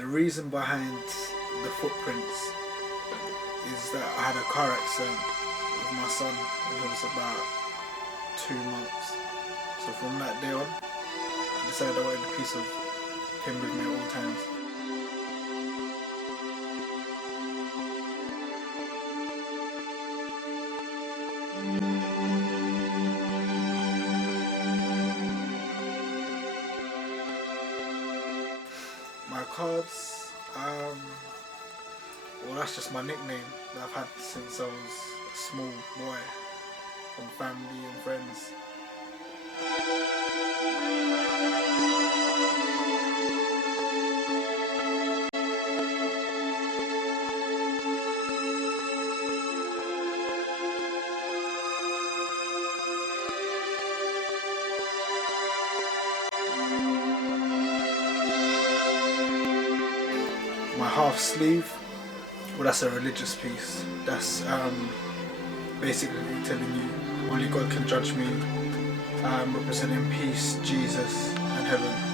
The reason behind the footprints is that I had a car accident with my son when he was about 2 months. So from that day on, I decided I wanted a piece of him with me at all times. My cards, well, that's just my nickname that I've had since I was a small boy, from family and friends. My half sleeve, well, that's a religious piece. That's basically telling you only God can judge me, representing peace, Jesus and heaven.